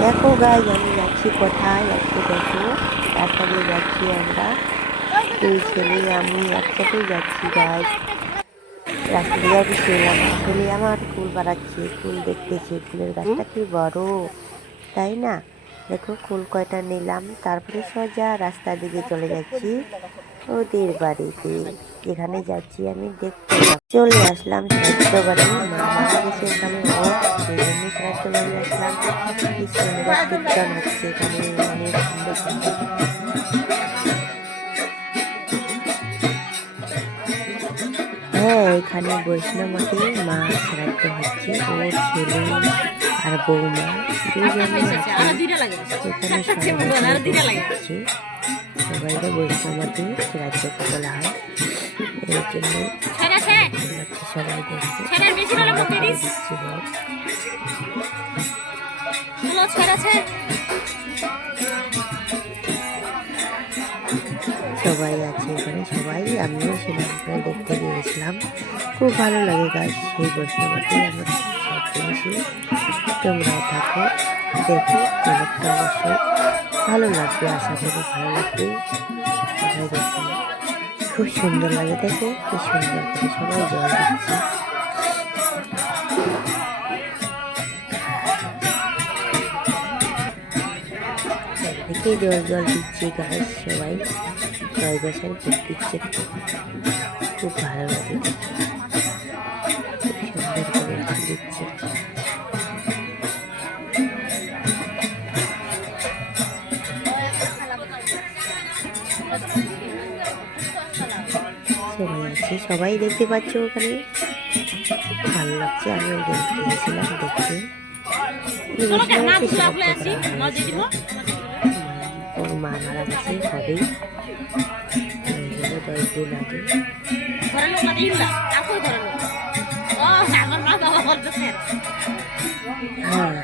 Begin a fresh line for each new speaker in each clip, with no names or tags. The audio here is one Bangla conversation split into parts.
দেখো গাছ আমি যাচ্ছি কোথায়? একটু দেখো। দিয়ে যাচ্ছি আমরা। দুই ছেলে, আমি একসাথেই যাচ্ছি দিয়ে আমি ছিলাম ছেলে আমার ফুল বাড়াচ্ছে, ফুল দেখতেছি। ফুলের গাছটা কি বড়? তাই না? দেখো, ফুল কয়টা নিলাম। তারপরে সোজা রাস্তার দিকে চলে যাচ্ছি। ওদের বাড়িতে যেখানে যাচ্ছি আমি দেখতে চলে আসলাম আসলাম কি সুন্দর এখানে হ্যাঁ এখানে বৈষ্ণবতী মা শ্রাদ্ধ হচ্ছে ও ছেলে আর বৌমা দুজনে এখানে সবাইকে বৈষ্ণবতী শ্রাদ্ধ বলা হয়। এই জন্য সবাই দেখতে। সবাই আছে এখানে সবাই। আমিও ছিলাম ওখানে দেখতে গিয়েছিলাম। খুব ভালো লাগে গাছ সেই বৈষ্ণবতী আমরা সব জিনিসই তোমরাও থাকো দেখো অবশ্যই। ভালো লাগবে, আশা করি ভালো লাগবে। খুব সুন্দর লাগে, দেখো কি সুন্দর করে সবাই জল দিচ্ছে। চারিদিকে জল জল দিচ্ছে গাছ, সবাই গাছের ফুল দিচ্ছে। খুব ভালো লাগে। সবাই আছে সবাই দেখতে পাচ্ছ ওখানে। ভালো লাগছে আমি দেখতে গেছিলাম দেখতে। ওর মা মারা গেছে হবে। দশ দিন আগে। হ্যাঁ।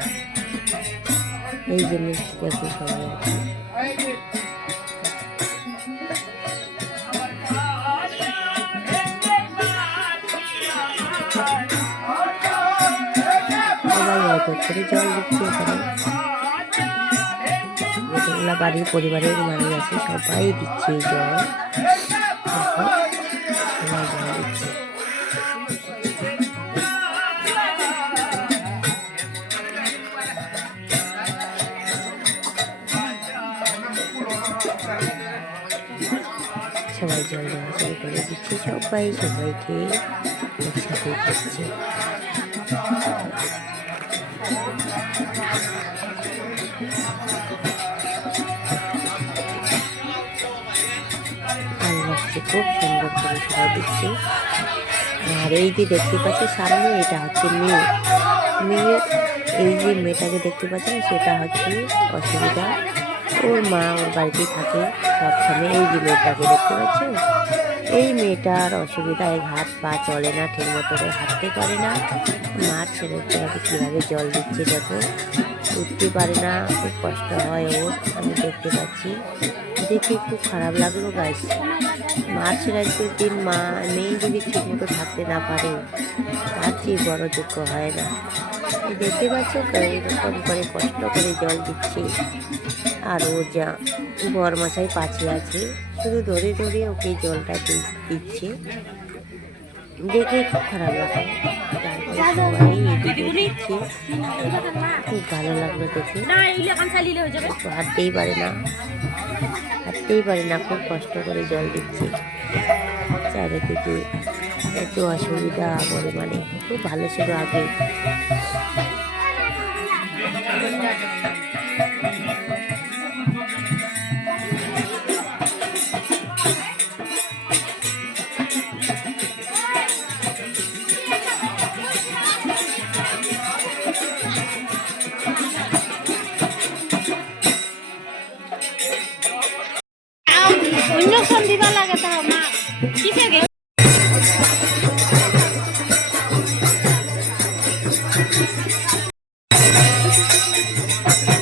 এই জিনিস দেখো সবাই। আছে সবাই করে জল দিচ্ছে এখানে। বাড়ির পরিবারের মানুষ আছে, সবাই দিচ্ছে জল। জল দিচ্ছে সবাই জল দেওয়া শুরু করে দিচ্ছে, সবাই সবাইকে একসাথে দিচ্ছে। ভালো খুব সুন্দর করে সবাই দিচ্ছে। আর এই যে দেখতে পাচ্ছি সামনে এটা হচ্ছে মেয়ে। মেয়ে, এই যে মেয়েটাকে দেখতে পাচ্ছেন, সেটা হচ্ছে অসুবিধা। ওর মা ওর বাড়িতে থাকে সবসময়, এই যে মেয়েটাকে দেখতে পাচ্ছেন? এই মেয়েটার অসুবিধায় হাত পা চলে না ঠিক মতো করে হাঁটতে পারে না। মার ছেলেটাকে কীভাবে জল দিচ্ছে দেখো। উঠতে পারে না, খুব কষ্ট হয় ওর, আমি দেখতে পাচ্ছি। দেখে খুব খারাপ লাগল গাছ মার ছেলেদের দিন মা মেয়ে যদি ঠিক মতো থাকতে না পারে, তার চেয়ে বড় যোগ্য হয় না। দেখতে পাচ্ছ এরকম করে কষ্ট করে জল দিচ্ছে। আর ও যা বরমাসাই পাশে আছে, শুধু ধরে ধরে ওকে জলটা দিচ্ছে। দেখে খুব খারাপ লাগে তারপরে সবাই এদিকে দিচ্ছে খুব ভালো লাগল দেখে। হাঁটতেই পারে না। হাঁটতেই পারে না খুব কষ্ট করে জল দিচ্ছে। চারিদিকে এত অসুবিধা বলে মানে খুব ভালো ছিল আগে।
অন্যক্ষণ দিবা লাগে তো মা কিসে গে Thank you.